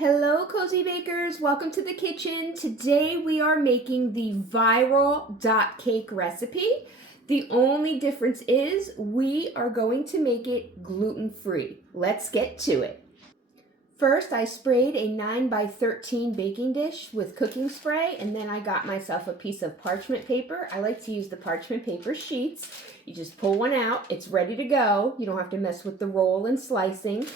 Hello, Cozy Bakers. Welcome to the kitchen. Today we are making the viral dot cake recipe. The only difference is we are going to make it gluten-free. Let's get to it. First, I sprayed a 9x13 baking dish with cooking spray, and then I got myself a piece of parchment paper. I like to use the parchment paper sheets. You just pull one out, it's ready to go. You don't have to mess with the roll and slicing.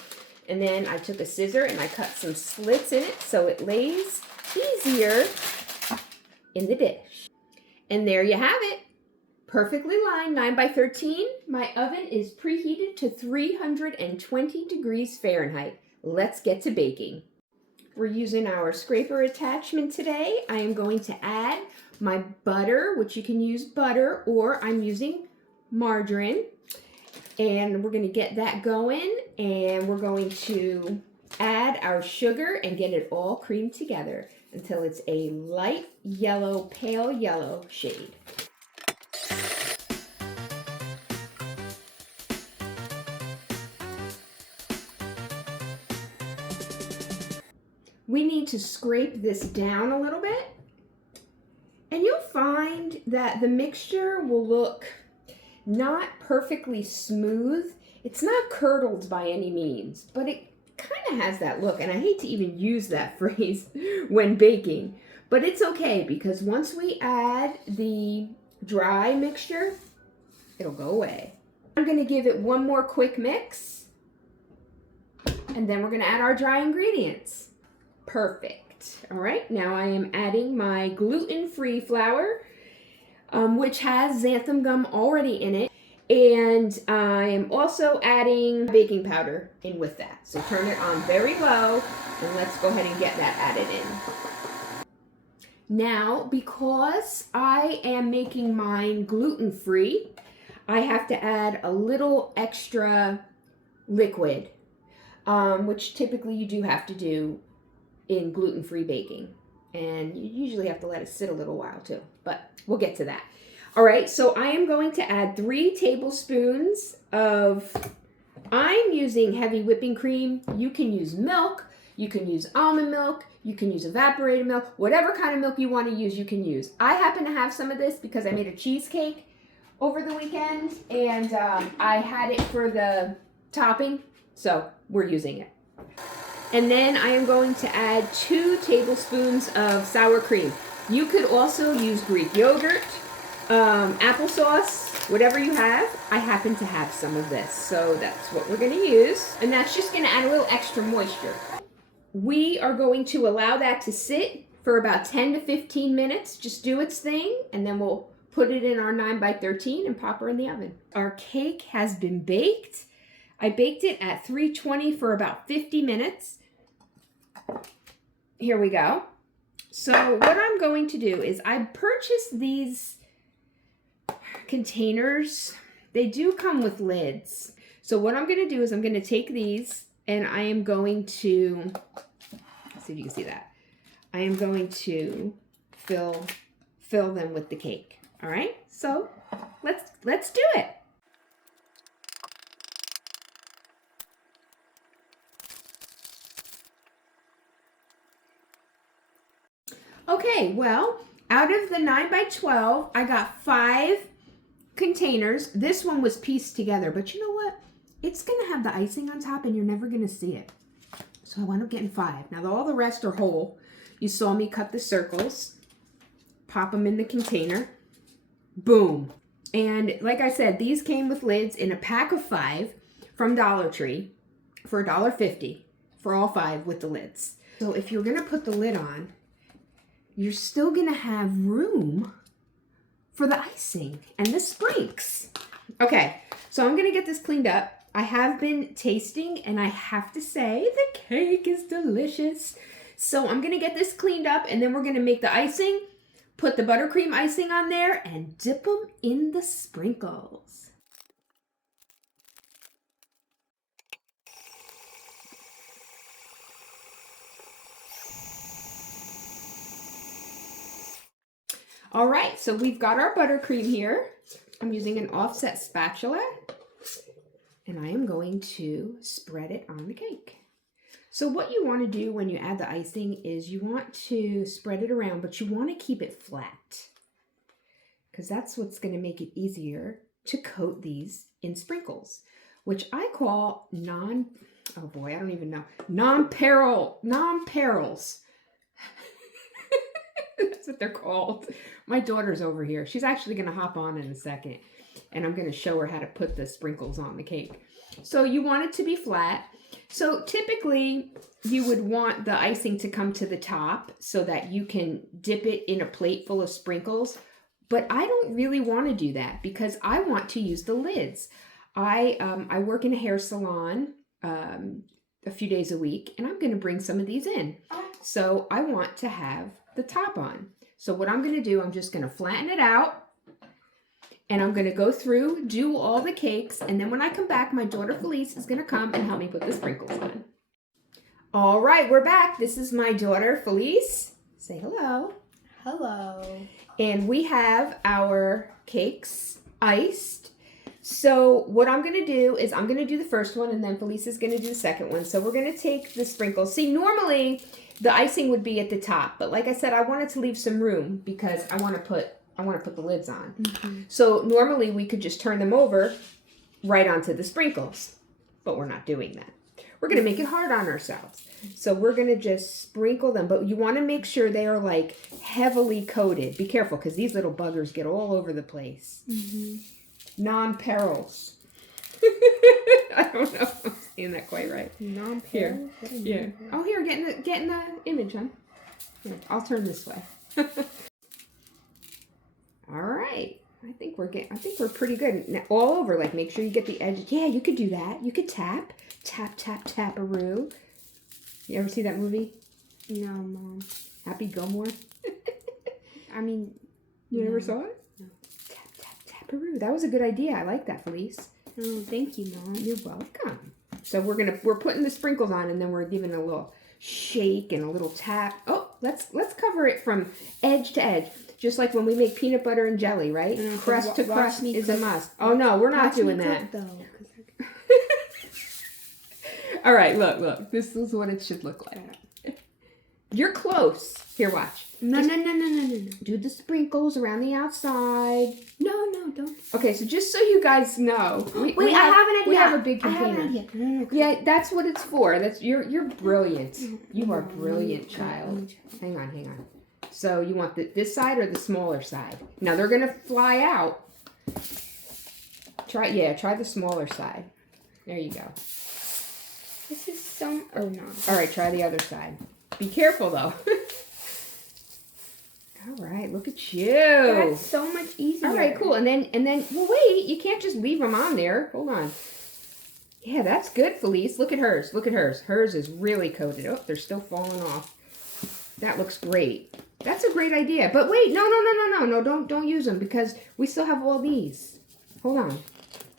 And then I took a scissor and I cut some slits in it so it lays easier in the dish. And there you have it. Perfectly lined 9x13. My oven is preheated to 320 degrees Fahrenheit. Let's get to baking. We're using our scraper attachment today. I am going to add my butter, which you can use butter, or I'm using margarine. And we're going to get that going, and we're going to add our sugar and get it all creamed together until it's a light yellow, pale yellow shade. We need to scrape this down a little bit, and you'll find that the mixture will look not perfectly smooth. It's not curdled by any means, but it kind of has that look, and I hate to even use that phrase when baking, but it's okay because once we add the dry mixture, it'll go away. I'm going to give it one more quick mix, and then we're going to add our dry ingredients. Perfect. All right, now I am adding my gluten-free flour, which has xanthan gum already in it. And I am also adding baking powder in with that. So turn it on very low and let's go ahead and get that added in. Now, because I am making mine gluten-free, I have to add a little extra liquid, which typically you do have to do in gluten-free baking. And you usually have to let it sit a little while too, but we'll get to that. All right, so I am going to add 3 tablespoons of, I'm using heavy whipping cream. You can use milk, you can use almond milk, you can use evaporated milk, whatever kind of milk you want to use, you can use. I happen to have some of this because I made a cheesecake over the weekend, and I had it for the topping, so we're using it. And then I am going to add 2 tablespoons of sour cream. You could also use Greek yogurt, applesauce, whatever you have. I happen to have some of this, so that's what we're going to use. And that's just going to add a little extra moisture. We are going to allow that to sit for about 10 to 15 minutes. Just do its thing, and then we'll put it in our 9x13 and pop her in the oven. Our cake has been baked. I baked it at 320 for about 50 minutes. Here we go. So what I'm going to do is I purchased these containers. They do come with lids. So what I'm going to do is I'm going to take these and I am going to, let's see if you can see that. I am going to fill them with the cake. All right. So let's do it. Okay, well, out of the 9x12, I got 5 containers. This one was pieced together, but you know what? It's going to have the icing on top and you're never going to see it. So I wound up getting 5. Now, all the rest are whole. You saw me cut the circles, pop them in the container, boom. And like I said, these came with lids in a pack of 5 from Dollar Tree for $1.50 for all 5 with the lids. So if you're going to put the lid on, you're still going to have room for the icing and the sprinkles. Okay, so I'm going to get this cleaned up. I have been tasting, and I have to say the cake is delicious. So I'm going to get this cleaned up, and then we're going to make the icing, put the buttercream icing on there, and dip them in the sprinkles. All right, so we've got our buttercream here. I'm using an offset spatula, and I am going to spread it on the cake. So what you want to do when you add the icing is you want to spread it around, but you want to keep it flat because that's what's going to make it easier to coat these in sprinkles, which I call non-perils. That's what they're called. My daughter's over here. She's actually going to hop on in a second, and I'm going to show her how to put the sprinkles on the cake. So you want it to be flat. So typically you would want the icing to come to the top so that you can dip it in a plate full of sprinkles. But I don't really want to do that because I want to use the lids. I work in a hair salon a few days a week, and I'm going to bring some of these in. So I want to have the top on. So what I'm going to do, I'm just going to flatten it out. And I'm going to go through, do all the cakes, and then when I come back, my daughter Felice is going to come and help me put the sprinkles on. All right, we're back. This is my daughter Felice. Say hello. Hello. And we have our cakes iced. So what I'm going to do is I'm going to do the first one, and then Felice is going to do the second one. So we're going to take the sprinkles. See, normally the icing would be at the top, but like I said, I wanted to leave some room because I want to put the lids on. Mm-hmm. So normally we could just turn them over right onto the sprinkles, but we're not doing that. We're going to make it hard on ourselves. So we're going to just sprinkle them, but you want to make sure they are like heavily coated. Be careful because these little buggers get all over the place. Mm-hmm. Non-perils. I don't know if I'm saying that quite right. Non-perils? Yeah. Oh, here, getting the image, huh? Here, I'll turn this way. All right. I think we're pretty good. Now, all over, like make sure you get the edge. Yeah, you could do that. You could tap, tap-a-roo. You ever see that movie? No, Mom. Happy Gilmore? I mean, you never saw it? No. Tap-a-roo. That was a good idea. I like that, Felice. Oh, thank you, Mom. You're welcome. So we're putting the sprinkles on, and then we're giving a little shake and a little tap. Oh, let's cover it from edge to edge. Just like when we make peanut butter and jelly, right? Crust to crust is a must. Oh, no, we're not doing that. All right, look. This is what it should look like. You're close. Here, watch. No. Do the sprinkles around the outside. No, don't. Okay, so just so you guys know. I have an idea. We have a big container. I have an idea. No. Yeah, that's what it's for. You're brilliant. You are brilliant, child. Hang on. So you want this side or the smaller side? Now they're gonna fly out. Try the smaller side. There you go. This is or not. All right, try the other side. Be careful though. All right, look at you. That's so much easier. All right, cool. And then well, wait, you can't just leave them on there. Hold on. Yeah, that's good, Felice. Look at hers. Hers is really coated. Oh, they're still falling off. That looks great. That's a great idea. But wait, no, don't use them because we still have all these. Hold on.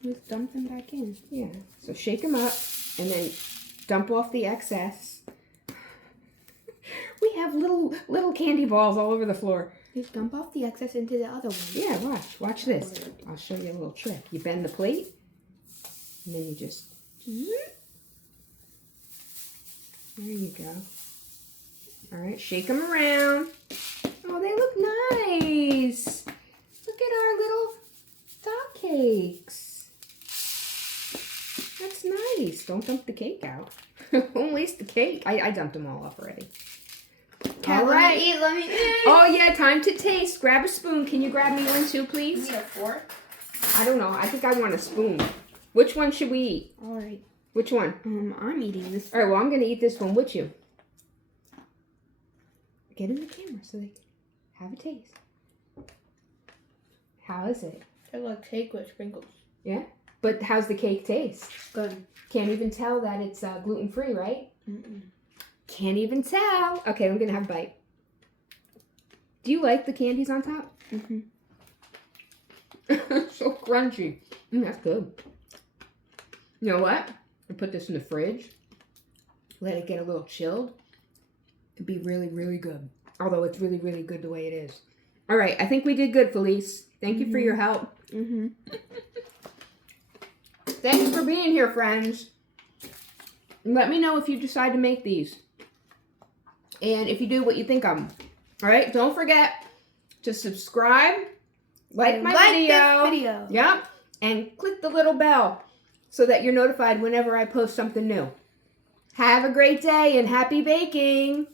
Just dump them back in. Yeah. So shake them up and then dump off the excess. We have little candy balls all over the floor. Just dump off the excess into the other one. Yeah, watch this. I'll show you a little trick. You bend the plate and then you just there you go. All right, shake them around. Oh, they look nice. Look at our little dot cakes. That's nice. Don't dump the cake out. Don't waste the cake. I dumped them all up already. All right. Let me eat. Oh, yeah, time to taste. Grab a spoon. Can you grab me one too, please? You need a fork? I don't know. I think I want a spoon. Which one should we eat? All right. Which one? I'm eating this. All right, well, I'm going to eat this one with you. Get in the camera so they can have a taste. How is it? It's like cake with sprinkles. Yeah? But how's the cake taste? Good. Can't even tell that it's gluten-free, right? Mm-mm. Can't even tell. Okay, I'm going to have a bite. Do you like the candies on top? Mm-hmm. So crunchy. That's good. You know what? I put this in the fridge. Let it get a little chilled. It'd be really, really good. Although it's really, really good the way it is. All right, I think we did good, Felice. Thank you for your help. Mm-hmm. Thanks for being here, friends. Let me know if you decide to make these. And if you do, what you think of them. All right, don't forget to subscribe, like my video. This video. Yep, and click the little bell so that you're notified whenever I post something new. Have a great day and happy baking.